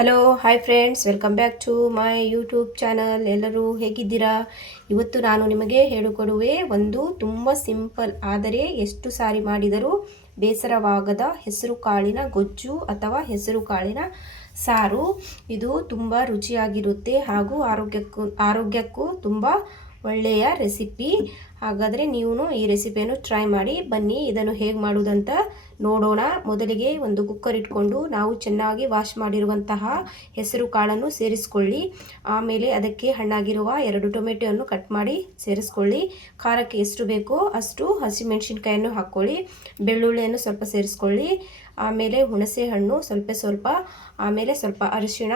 Hello hi friends, welcome back to my YouTube channel. ಎಲ್ಲರೂ ಹೇಗಿದ್ದೀರಾ? ಇವತ್ತು ನಾನು ನಿಮಗೆ ಹೇಳಿಕೊಡುವೆ ಒಂದು ತುಂಬ ಸಿಂಪಲ್ ಆದರೆ ಎಷ್ಟು ಸಾರಿ ಮಾಡಿದರೂ ಬೇಸರವಾಗದ ಹೆಸರು ಕಾಳಿನ ಗೊಜ್ಜು ಅಥವಾ ಹೆಸರು ಕಾಳಿನ ಸಾರು. ಇದು ತುಂಬ ರುಚಿಯಾಗಿರುತ್ತೆ ಹಾಗೂ ಆರೋಗ್ಯಕ್ಕೂ ತುಂಬ ಒಳ್ಳೆಯ ರೆಸಿಪಿ. ಹಾಗಾದರೆ ನೀವು ಈ ರೆಸಿಪಿಯನ್ನು ಟ್ರೈ ಮಾಡಿ. ಬನ್ನಿ ಇದನ್ನು ಹೇಗೆ ಮಾಡುವುದಂತ ನೋಡೋಣ. ಮೊದಲಿಗೆ ಒಂದು ಕುಕ್ಕರ್ ಇಟ್ಕೊಂಡು ನಾವು ಚೆನ್ನಾಗಿ ವಾಶ್ ಮಾಡಿರುವಂತಹ ಹೆಸರು ಕಾಳನ್ನು ಸೇರಿಸ್ಕೊಳ್ಳಿ. ಆಮೇಲೆ ಅದಕ್ಕೆ ಹಣ್ಣಾಗಿರುವ 2 ಟೊಮೆಟೊವನ್ನು ಕಟ್ ಮಾಡಿ ಸೇರಿಸ್ಕೊಳ್ಳಿ. ಖಾರಕ್ಕೆ ಎಷ್ಟು ಬೇಕೋ ಅಷ್ಟು ಹಸಿಮೆಣಸಿನ್ಕಾಯನ್ನು ಹಾಕ್ಕೊಳ್ಳಿ. ಬೆಳ್ಳುಳ್ಳಿಯನ್ನು ಸ್ವಲ್ಪ ಸೇರಿಸ್ಕೊಳ್ಳಿ. ಆಮೇಲೆ ಹುಣಸೆ ಹಣ್ಣು ಸ್ವಲ್ಪ, ಆಮೇಲೆ ಸ್ವಲ್ಪ ಅರಿಶಿಣ,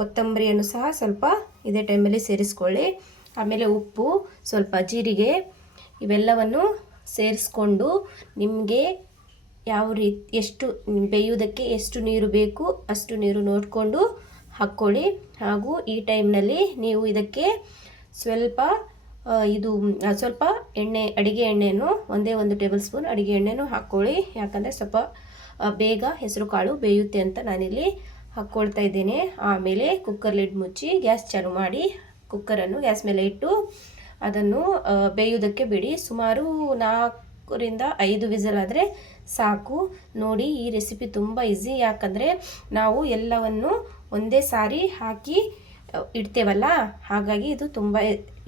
ಕೊತ್ತಂಬರಿಯನ್ನು ಸಹ ಸ್ವಲ್ಪ ಇದೇ ಟೈಮಲ್ಲಿ ಸೇರಿಸ್ಕೊಳ್ಳಿ. ಆಮೇಲೆ ಉಪ್ಪು, ಸ್ವಲ್ಪ ಜೀರಿಗೆ, ಇವೆಲ್ಲವನ್ನು ಸೇರಿಸ್ಕೊಂಡು ನಿಮಗೆ ಯಾವ ರೀತಿ ಎಷ್ಟು ಬೇಯುವುದಕ್ಕೆ ಎಷ್ಟು ನೀರು ಬೇಕು ಅಷ್ಟು ನೀರು ನೋಡಿಕೊಂಡು ಹಾಕ್ಕೊಳ್ಳಿ. ಹಾಗೂ ಈ ಟೈಮ್ನಲ್ಲಿ ನೀವು ಇದಕ್ಕೆ ಸ್ವಲ್ಪ ಎಣ್ಣೆ, ಅಡಿಗೆ ಎಣ್ಣೆಯನ್ನು ಒಂದೇ 1 ಟೇಬಲ್ ಸ್ಪೂನ್ ಅಡಿಗೆ ಎಣ್ಣೆನೂ ಹಾಕ್ಕೊಳ್ಳಿ. ಯಾಕಂದರೆ ಸ್ವಲ್ಪ ಬೇಗ ಹೆಸರು ಕಾಳು ಬೇಯುತ್ತೆ ಅಂತ ನಾನಿಲ್ಲಿ ಹಾಕ್ಕೊಳ್ತಾ ಇದ್ದೇನೆ. ಆಮೇಲೆ ಕುಕ್ಕರ್ ಲಿಡ್ ಮುಚ್ಚಿ ಗ್ಯಾಸ್ ಚಾಲು ಮಾಡಿ ಕುಕ್ಕರನ್ನು ಗ್ಯಾಸ್ ಮೇಲೆ ಇಟ್ಟು ಅದನ್ನು ಬೇಯುವುದಕ್ಕೆ ಬಿಡಿ. ಸುಮಾರು 4 ರಿಂದ 5 ವಿಸಲ್ ಆದರೆ ಸಾಕು. ನೋಡಿ, ಈ ರೆಸಿಪಿ ತುಂಬ ಈಸಿ. ಯಾಕಂದರೆ ನಾವು ಎಲ್ಲವನ್ನು ಒಂದೇ ಸಾರಿ ಹಾಕಿ ಇಡ್ತೇವಲ್ಲ, ಹಾಗಾಗಿ ಇದು ತುಂಬ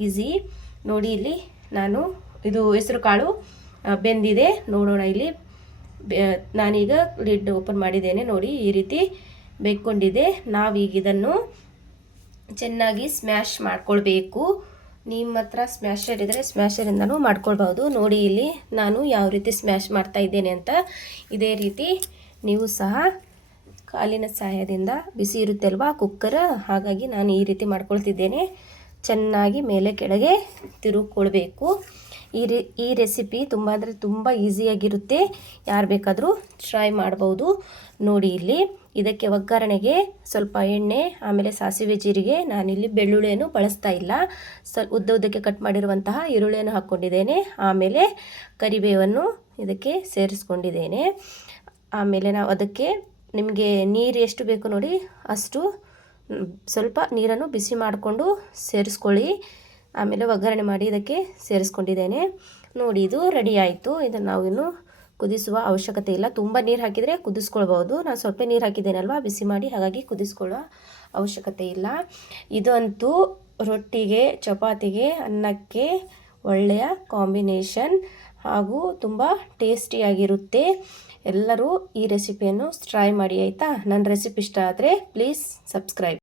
ಈಸಿ. ನೋಡಿ, ಇಲ್ಲಿ ಇದು ಹೆಸರು ಕಾಳು ಬೆಂದಿದೆ. ನೋಡೋಣ, ಇಲ್ಲಿ ನಾನೀಗ ಲಿಡ್ ಓಪನ್ ಮಾಡಿದ್ದೇನೆ. ನೋಡಿ, ಈ ರೀತಿ ಬೇಯ್ಕೊಂಡಿದೆ. ನಾವೀಗ ಇದನ್ನು ಚೆನ್ನಾಗಿ ಸ್ಮ್ಯಾಶ್ ಮಾಡ್ಕೊಳ್ಬೇಕು. ನಿಮ್ಮ ಹತ್ರ ಸ್ಮ್ಯಾಶರ್ ಇದ್ದರೆ ಸ್ಮ್ಯಾಶರಿಂದನೂ ಮಾಡ್ಕೊಳ್ಬಹುದು. ನೋಡಿ, ಇಲ್ಲಿ ನಾನು ಯಾವ ರೀತಿ ಸ್ಮ್ಯಾಶ್ ಮಾಡ್ತಾ ಇದ್ದೇನೆ ಅಂತ. ಇದೇ ರೀತಿ ನೀವು ಸಹ ಕಾಲಿನ ಸಹಾಯದಿಂದ, ಬಿಸಿ ಇರುತ್ತೆ ಅಲ್ವಾ ಕುಕ್ಕರ್, ಹಾಗಾಗಿ ನಾನು ಈ ರೀತಿ ಮಾಡ್ಕೊಳ್ತಿದ್ದೇನೆ. ಚೆನ್ನಾಗಿ ಮೇಲೆ ಕೆಳಗೆ ತಿರುಗಿಕೊಳ್ಬೇಕು. ಈ ರೆಸಿಪಿ ತುಂಬ ಅಂದರೆ ತುಂಬ ಈಸಿಯಾಗಿರುತ್ತೆ. ಯಾರು ಬೇಕಾದರೂ ಟ್ರೈ ಮಾಡ್ಬೋದು. ನೋಡಿ, ಇಲ್ಲಿ ಇದಕ್ಕೆ ಒಗ್ಗರಣೆಗೆ ಸ್ವಲ್ಪ ಎಣ್ಣೆ, ಆಮೇಲೆ ಸಾಸಿವೆ, ಜೀರಿಗೆ, ನಾನಿಲ್ಲಿ ಬೆಳ್ಳುಳ್ಳಿಯನ್ನು ಬಳಸ್ತಾ ಇಲ್ಲ. ಉದ್ದಕ್ಕೆ ಕಟ್ ಮಾಡಿರುವಂತಹ ಈರುಳ್ಳಿಯನ್ನು ಹಾಕ್ಕೊಂಡಿದ್ದೇನೆ. ಆಮೇಲೆ ಕರಿಬೇವನ್ನು ಇದಕ್ಕೆ ಸೇರಿಸ್ಕೊಂಡಿದ್ದೇನೆ. ಆಮೇಲೆ ನಾವು ಅದಕ್ಕೆ ನಿಮಗೆ ನೀರು ಎಷ್ಟು ಬೇಕು ನೋಡಿ ಅಷ್ಟು ಸ್ವಲ್ಪ ನೀರನ್ನು ಬಿಸಿ ಮಾಡಿಕೊಂಡು ಸೇರಿಸ್ಕೊಳ್ಳಿ. ಆಮೇಲೆ ಒಗ್ಗರಣೆ ಮಾಡಿ ಇದಕ್ಕೆ ಸೇರಿಸ್ಕೊಂಡಿದ್ದೇನೆ. ನೋಡಿ, ಇದು ರೆಡಿ ಆಯಿತು. ಇದನ್ನು ನಾವು ಇನ್ನು ಕುದಿಸುವ ಅವಶ್ಯಕತೆ ಇಲ್ಲ. ತುಂಬ ನೀರು ಹಾಕಿದರೆ ಕುದಿಸ್ಕೊಳ್ಬೋದು. ನಾನು ಸ್ವಲ್ಪ ನೀರು ಹಾಕಿದ್ದೇನಲ್ವ ಬಿಸಿ ಮಾಡಿ, ಹಾಗಾಗಿ ಕುದಿಸ್ಕೊಳ್ಳೋ ಅವಶ್ಯಕತೆ ಇಲ್ಲ. ಇದಂತೂ ರೊಟ್ಟಿಗೆ, ಚಪಾತಿಗೆ, ಅನ್ನಕ್ಕೆ ಒಳ್ಳೆಯ ಕಾಂಬಿನೇಷನ್ ಹಾಗೂ ತುಂಬ ಟೇಸ್ಟಿಯಾಗಿರುತ್ತೆ. ಎಲ್ಲರೂ ಈ ರೆಸಿಪಿಯನ್ನು ಟ್ರೈ ಮಾಡಿ ಆಯಿತಾ? ನನ್ನ ರೆಸಿಪಿ ಇಷ್ಟ ಆದರೆ ಪ್ಲೀಸ್ ಸಬ್ಸ್ಕ್ರೈಬ್.